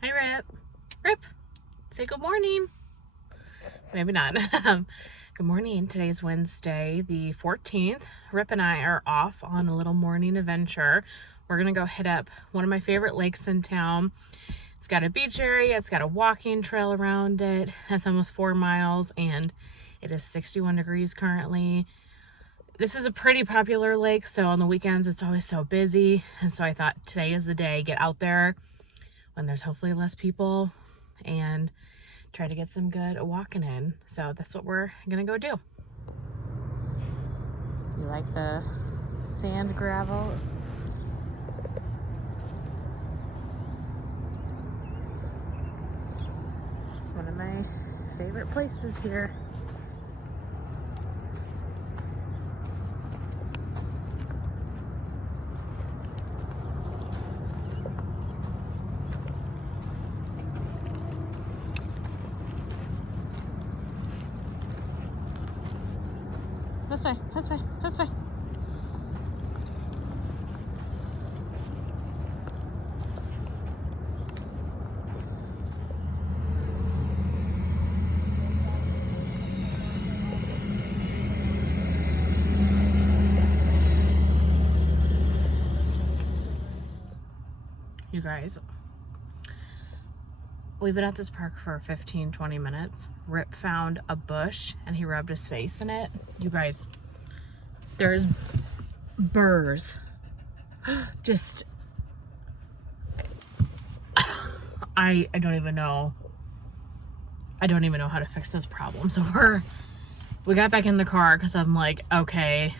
Hi, Rip. Rip, say good morning. Maybe not. Good morning. Today's Wednesday, the 14th. Rip and I are off on a little morning adventure. We're going to go hit up one of my favorite lakes in town. It's got a beach area. It's got a walking trail around it. That's almost 4 miles, and it is 61 degrees currently. This is a pretty popular lake, so on the weekends it's always so busy. And so I thought today is the day. Get out there when there's hopefully less people and try to get some good walking in. So that's what we're gonna go do. You like the sand gravel? It's one of my favorite places here. This way, this way, this way. You guys, we've been at this park for 15-20 minutes. Rip found a bush and he rubbed his face in it. You guys, there's burrs. Just I don't even know. I don't even know how to fix this problem. So we got back in the car because I'm like, okay,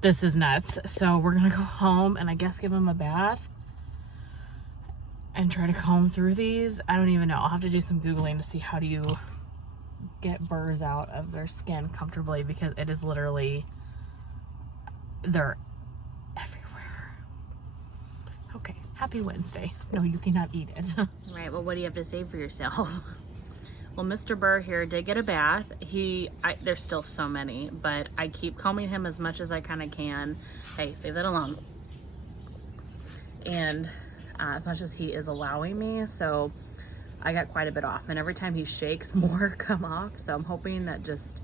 this is nuts. So we're gonna go home and I guess give him a bath and try to comb through these. I don't even know. I'll have to do some Googling to see how do you get burrs out of their skin comfortably, because it is literally, they're everywhere. Okay, happy Wednesday. No, you cannot eat it. Right, well, what do you have to say for yourself? Well, Mr. Burr here did get a bath. There's still so many, but I keep combing him as much as I kind of can. Hey, leave that alone. And as much as he is allowing me, so I got quite a bit off. And every time he shakes, more come off. So I'm hoping that just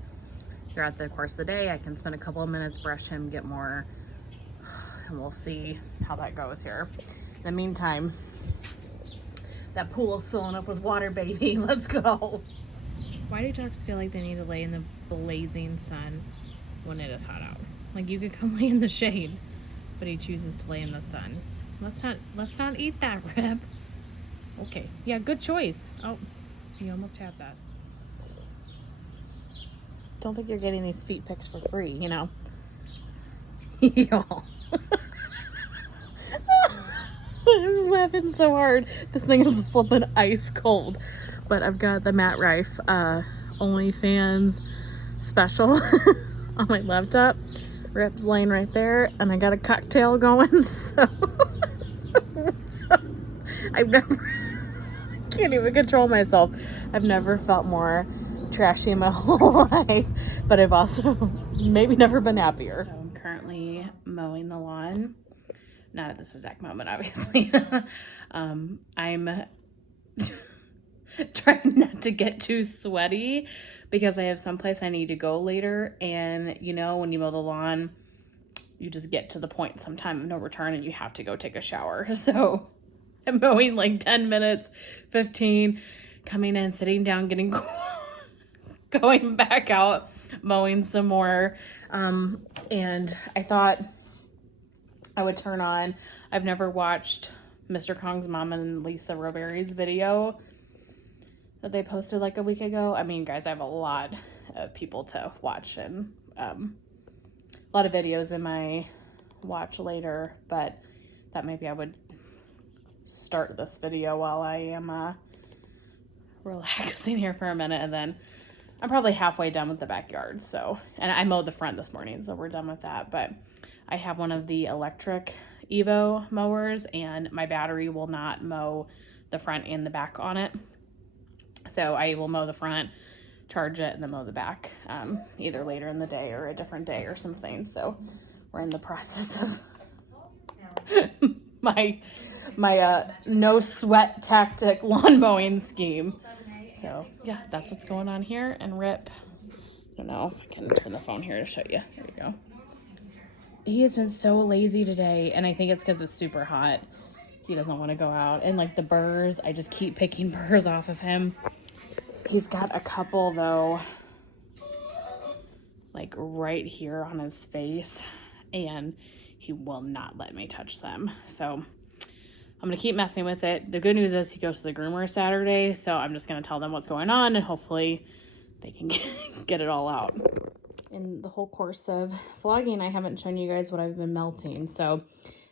throughout the course of the day, I can spend a couple of minutes, brush him, get more, and we'll see how that goes here. In the meantime, that pool's filling up with water, baby. Let's go. Why do dogs feel like they need to lay in the blazing sun when it is hot out? Like, you could come lay in the shade, but he chooses to lay in the sun. Let's not eat that, Rip. Okay. Yeah, good choice. Oh, you almost had that. Don't think you're getting these feet pics for free, you know. Y'all. I'm laughing so hard. This thing is flipping ice cold. But I've got the Matt Rife OnlyFans special on my laptop. Rip's laying right there, and I got a cocktail going, so can't even control myself. I've never felt more trashy in my whole life, but I've also maybe never been happier. So I'm currently mowing the lawn. Not at this exact moment, obviously. I'm trying not to get too sweaty because I have someplace I need to go later. And you know, when you mow the lawn, you just get to the point sometime of no return and you have to go take a shower. So I'm mowing like 10 minutes, 15, coming in, sitting down, getting cool, going back out, mowing some more. And I thought I would turn on, I've never watched Mr. Kong's mom and Lisa Roberry's video that they posted like a week ago. I mean, guys, I have a lot of people to watch and a lot of videos in my watch later, but thought maybe I would start this video while I am relaxing here for a minute, and then I'm probably halfway done with the backyard. So, and I mowed the front this morning, so we're done with that. But I have one of the electric Evo mowers, and my battery will not mow the front and the back on it. So I will mow the front, charge it, and then mow the back, either later in the day or a different day or something. So we're in the process of my my no sweat tactic lawn mowing scheme. So yeah, that's what's going on here. And Rip, I don't know if I can turn the phone here to show you. There you go. He has been so lazy today, and I think it's because it's super hot. He doesn't want to go out. And like the burrs, I just keep picking burrs off of him. He's got a couple though, like right here on his face, and he will not let me touch them. So I'm going to keep messing with it. The good news is he goes to the groomer Saturday, so I'm just going to tell them what's going on, and hopefully they can get it all out. In the whole course of vlogging, I haven't shown you guys what I've been melting. So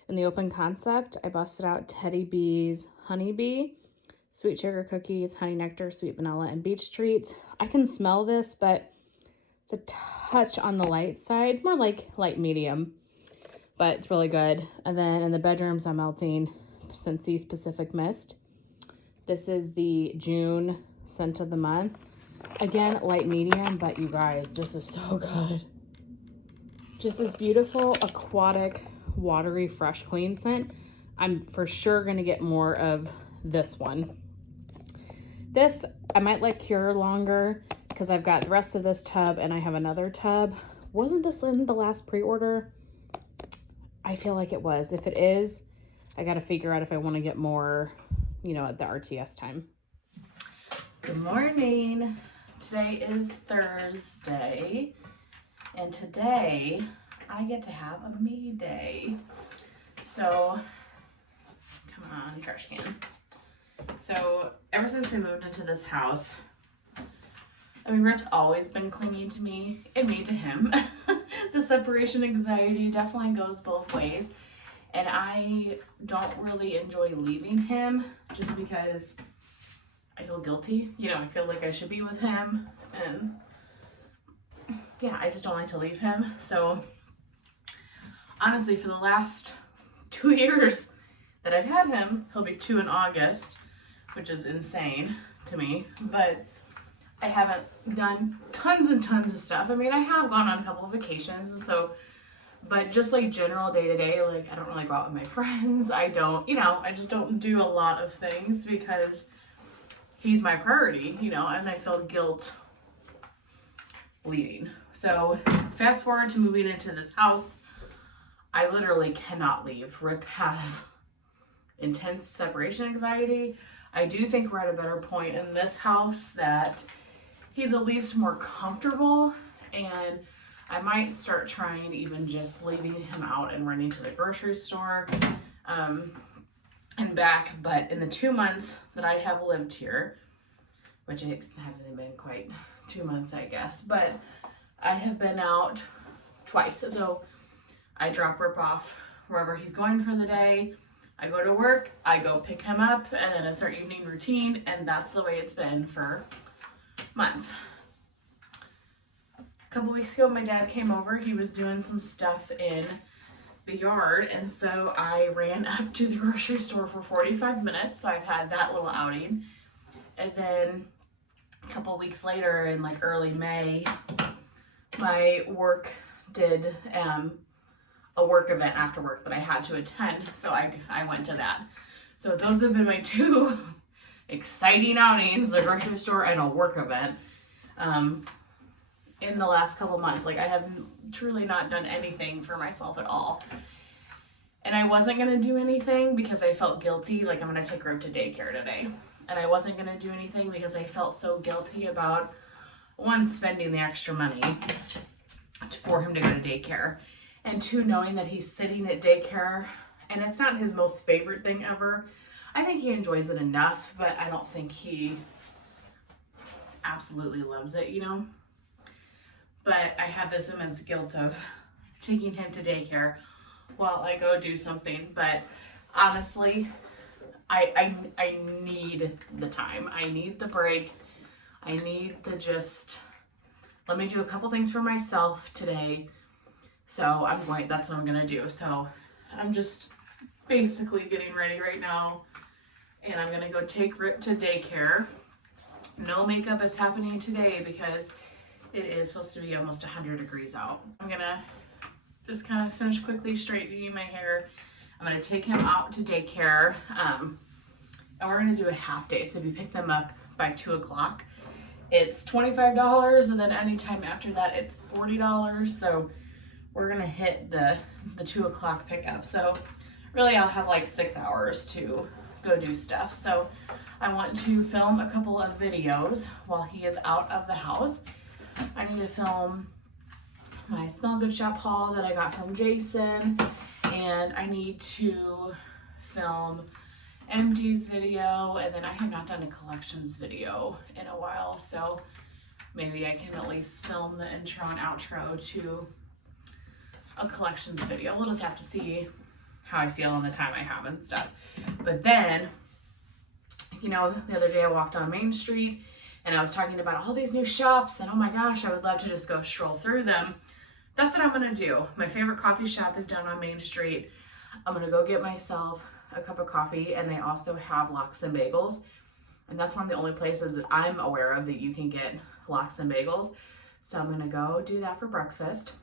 in the open concept, I busted out Teddy B's Honeybee, sweet sugar cookies, honey nectar, sweet vanilla, and beach treats. I can smell this, but it's a touch on the light side, more like light medium, but it's really good. And then in the bedrooms, I'm melting Scentsy Pacific Mist. This is the June scent of the month. Again, light medium, but you guys, this is so good. Just this beautiful aquatic, watery, fresh, clean scent. I'm for sure going to get more of this one. This, I might let cure longer because I've got the rest of this tub and I have another tub. Wasn't this in the last pre-order? I feel like it was. If it is, I got to figure out if I want to get more, you know, at the RTS time. Good morning. Today is Thursday, and today I get to have a me day. So, come on, trash can. So, ever since we moved into this house, I mean, Rip's always been clinging to me, and me to him. The separation anxiety definitely goes both ways, and I don't really enjoy leaving him just because I feel guilty. You know, I feel like I should be with him, and yeah, I just don't like to leave him. So honestly, for the last 2 years that I've had him, he'll be 2 in August, which is insane to me, but I haven't done tons and tons of stuff. I mean, I have gone on a couple of vacations, and so, but just like general day to day, like I don't really go out with my friends. I don't, you know, I just don't do a lot of things because he's my priority, you know, and I feel guilt leaving. So fast forward to moving into this house, I literally cannot leave. Rip has intense separation anxiety. I do think we're at a better point in this house that he's at least more comfortable, and I might start trying even just leaving him out and running to the grocery store and back. But in the 2 months that I have lived here, which it hasn't been quite 2 months, I guess, but I have been out twice. So I drop Rip off wherever he's going for the day. I go to work, I go pick him up, and then it's our evening routine, and that's the way it's been for months. A couple weeks ago, my dad came over. He was doing some stuff in the yard, and so I ran up to the grocery store for 45 minutes, so I've had that little outing. And then a couple weeks later, in like early May, my work did a work event after work that I had to attend, so I went to that. So those have been my 2 exciting outings, the grocery store and a work event, in the last couple months. Like, I have truly not done anything for myself at all. And I wasn't going to do anything because I felt guilty, like I'm going to take Rip to daycare today. And I wasn't going to do anything because I felt so guilty about, one, spending the extra money for him to go to daycare, and 2, knowing that he's sitting at daycare and it's not his most favorite thing ever. I think he enjoys it enough, but I don't think he absolutely loves it, you know? But I have this immense guilt of taking him to daycare while I go do something. But honestly, I need the time. I need the break. I need the just, let me do a couple things for myself today. So that's what I'm going to do. So I'm just basically getting ready right now, and I'm going to go take Rip to daycare. No makeup is happening today because it is supposed to be almost 100 degrees out. I'm going to just kind of finish quickly straightening my hair. I'm gonna take him out to daycare, and we're gonna do a half day. So if you pick them up by 2 o'clock, it's $25, and then anytime after that, it's $40. So we're gonna hit the 2 o'clock pickup. So really I'll have like 6 hours to go do stuff. So I want to film a couple of videos while he is out of the house. I need to film my Smell Good Shop haul that I got from Jason, and I need to film MG's video, and then I have not done a collections video in a while, so maybe I can at least film the intro and outro to a collections video. We'll just have to see how I feel and the time I have and stuff. But then, you know, the other day I walked on Main Street and I was talking about all these new shops, and oh my gosh, I would love to just go stroll through them. That's what I'm gonna do. My favorite coffee shop is down on Main Street. I'm gonna go get myself a cup of coffee, and they also have lox and bagels. And that's one of the only places that I'm aware of that you can get lox and bagels. So I'm gonna go do that for breakfast.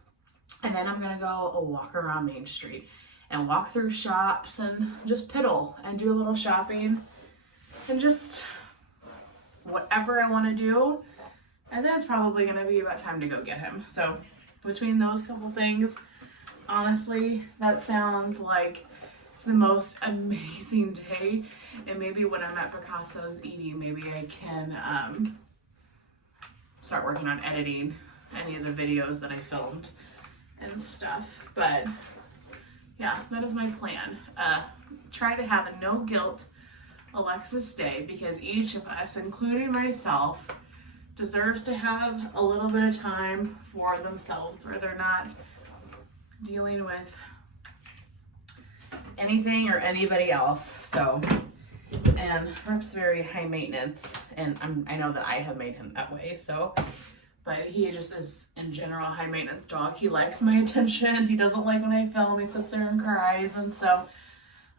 And then I'm gonna go walk around Main Street and walk through shops and just piddle and do a little shopping and just whatever I wanna do. And then it's probably gonna be about time to go get him. So between those couple things, honestly, that sounds like the most amazing day. And maybe when I'm at Picasso's eating, maybe I can start working on editing any of the videos that I filmed and stuff. But yeah, that is my plan. Try to have a no guilt Alexis day, because each of us, including myself, deserves to have a little bit of time for themselves where they're not dealing with anything or anybody else. So, and Rip's very high maintenance, and I know that I have made him that way, so, but he just is in general a high maintenance dog. He likes my attention. He doesn't like when I film. He sits there and cries. And so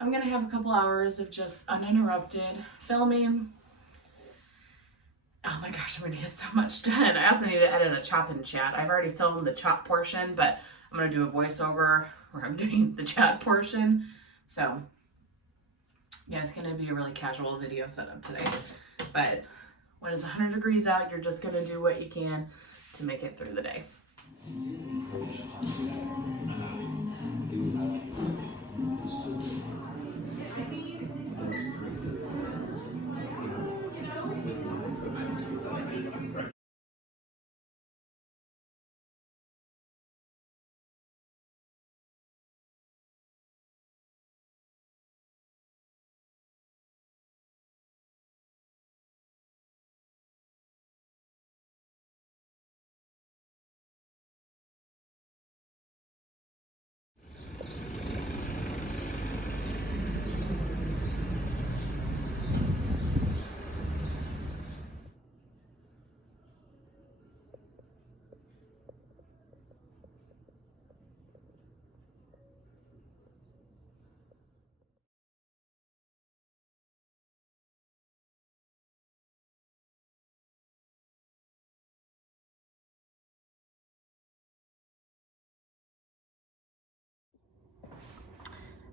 I'm gonna have a couple hours of just uninterrupted filming. Oh my gosh, I'm gonna get so much done. I also need to edit a chop and chat. I've already filmed the chop portion, but I'm gonna do a voiceover where I'm doing the chat portion. So yeah, it's gonna be a really casual video setup today. But when it's 100 degrees out, you're just gonna do what you can to make it through the day.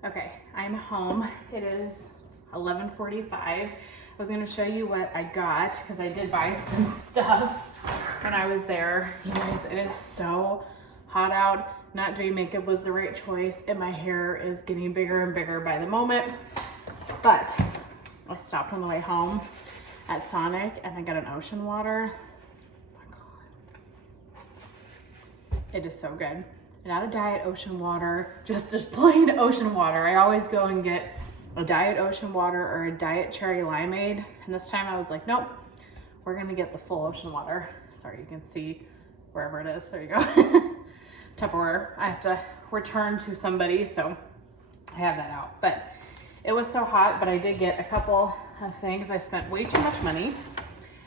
Okay, I'm home. It is 11:45. I was gonna show you what I got because I did buy some stuff when I was there. You guys, it is so hot out. Not doing makeup was the right choice, and my hair is getting bigger and bigger by the moment. But I stopped on the way home at Sonic and I got an ocean water. Oh my God. It is so good. Not a diet ocean water, just plain ocean water. I always go and get a diet ocean water or a diet cherry limeade. And this time I was like, nope, we're gonna get the full ocean water. Sorry, you can see wherever it is. There you go. Tupperware. I have to return to somebody, so I have that out. But it was so hot, but I did get a couple of things. I spent way too much money.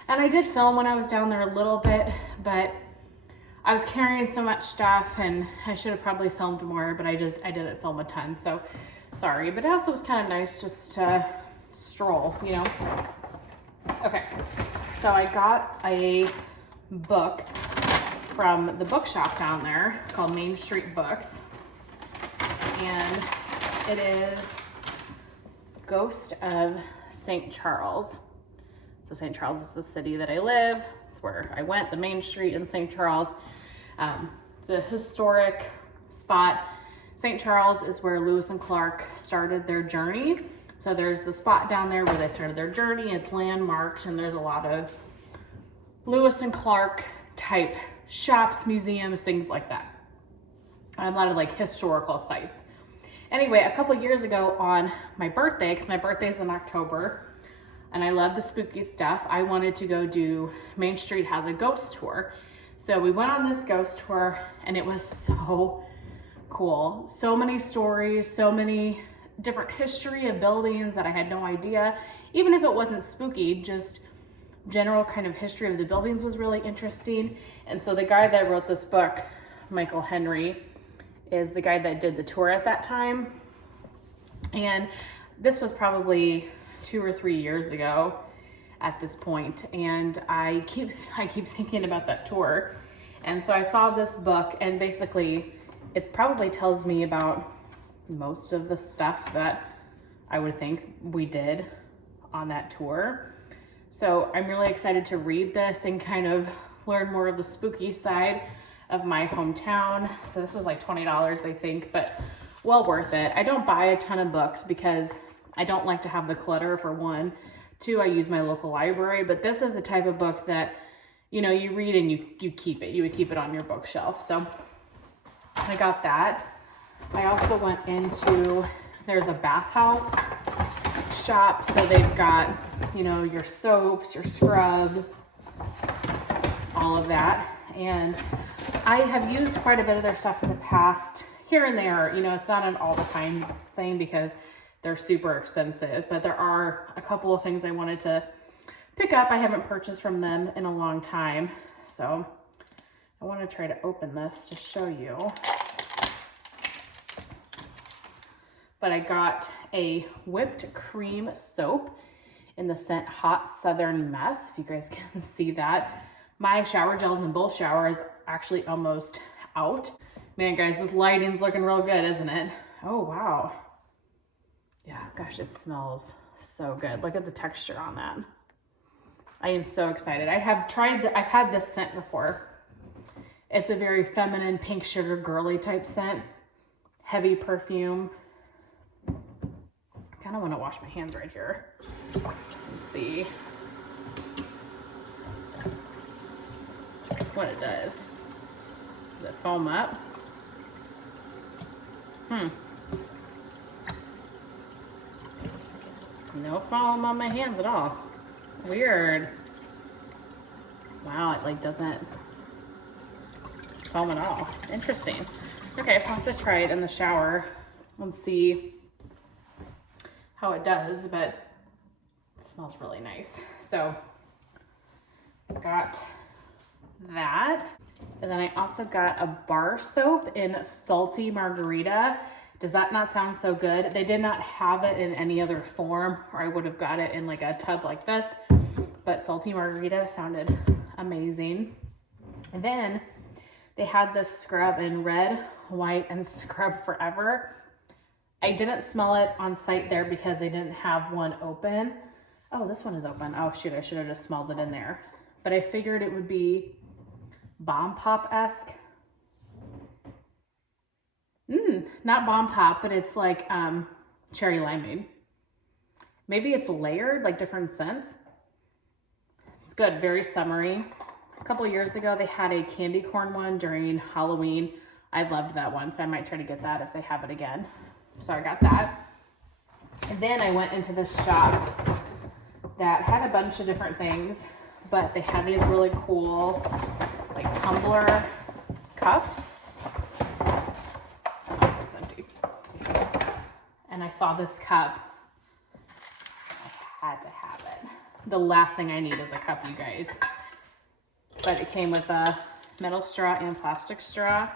And I did film when I was down there a little bit, but I was carrying so much stuff and I should have probably filmed more, but I didn't film a ton, so sorry. But it also was kind of nice just to stroll, you know? Okay, so I got a book from the bookshop down there. It's called Main Street Books. And It is Ghost of St. Charles. So St. Charles is the city that I live. It's where I went, the main street in St. Charles. It's a historic spot. St. Charles is where Lewis and Clark started their journey. So there's the spot down there where they started their journey. It's landmarked, and there's a lot of Lewis and Clark type shops, museums, things like that. A lot of like historical sites. Anyway, a couple years ago on my birthday, because my birthday's in October, and I love the spooky stuff, I wanted to go do, Main Street has a ghost tour. So we went on this ghost tour, and it was so cool. So many stories, so many different history of buildings that I had no idea. Even if it wasn't spooky, just general kind of history of the buildings was really interesting. And so the guy that wrote this book, Michael Henry, is the guy that did the tour at that time. And this was probably 2 or 3 years ago at this point. And I keep thinking about that tour. And so I saw this book, and basically it probably tells me about most of the stuff that I would think we did on that tour. So I'm really excited to read this and kind of learn more of the spooky side of my hometown. So this was like $20, I think, but well worth it. I don't buy a ton of books because I don't like to have the clutter, for one. 2, I use my local library, but this is a type of book that, you know, you read and you keep it. You would keep it on your bookshelf. So I got that. I also went into, there's a bathhouse shop. So they've got, you know, your soaps, your scrubs, all of that. And I have used quite a bit of their stuff in the past, here and there. You know, it's not an all the time thing because they're super expensive, but there are a couple of things I wanted to pick up. I haven't purchased from them in a long time. So I want to try to open this to show you. But I got a whipped cream soap in the scent Hot Southern Mess, if you guys can see that. My shower gels in both showers actually almost out. Man, guys, this lighting's looking real good, isn't it? Oh, wow. Yeah, gosh, it smells so good. Look at the texture on that. I am so excited. I've had this scent before. It's a very feminine, pink sugar, girly type scent. Heavy perfume. I kind of want to wash my hands right here. Let's see what it does. Does it foam up? No foam on my hands at all. Weird. Wow, it like doesn't foam at all. Interesting. Okay, I'll have to try it in the shower and see how it does, but it smells really nice. So got that. And then I also got a bar soap in Salty Margarita. Does that not sound so good? They did not have it in any other form, or I would have got it in like a tub like this, but Salty Margarita sounded amazing. And then they had this scrub in Red, White, and Scrub Forever. I didn't smell it on site there because they didn't have one open. Oh, this one is open. Oh shoot, I should have just smelled it in there. But I figured it would be Bomb Pop-esque. Not Bomb Pop, but it's like cherry limeade. Maybe it's layered, like different scents. It's good, very summery. A couple of years ago, they had a candy corn one during Halloween. I loved that one, so I might try to get that if they have it again. So I got that. And then I went into this shop that had a bunch of different things, but they had these really cool like tumbler cups. Oh, it's empty. And I saw this cup. I had to have it. The last thing I need is a cup, you guys. But it came with a metal straw and plastic straw.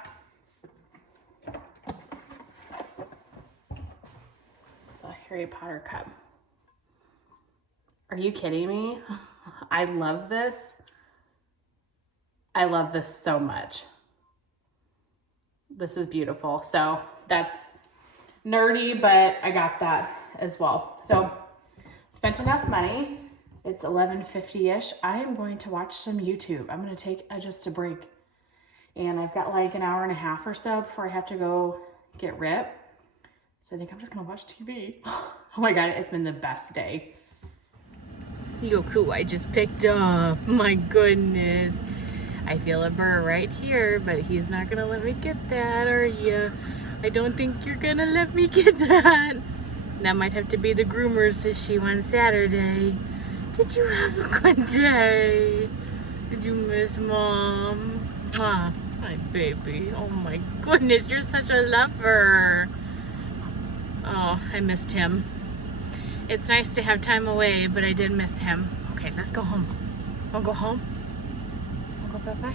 It's a Harry Potter cup. Are you kidding me? I love this. I love this so much. This is beautiful. So that's nerdy, but I got that as well. So spent enough money. It's 11:50-ish. I am going to watch some YouTube. I'm going to take just a break. And I've got like an hour and a half or so before I have to go get Rip. So I think I'm just going to watch TV. Oh my God, it's been the best day. Look who I just picked up. My goodness. I feel a burr right here, but he's not going to let me get that, are you? I don't think you're going to let me get that. That might have to be the groomer's issue on Saturday. Did you have a good day? Did you miss Mom? Ah, my baby. Oh my goodness, you're such a lover. Oh, I missed him. It's nice to have time away, but I did miss him. Okay, let's go home. Wanna go home? Wanna go bye-bye?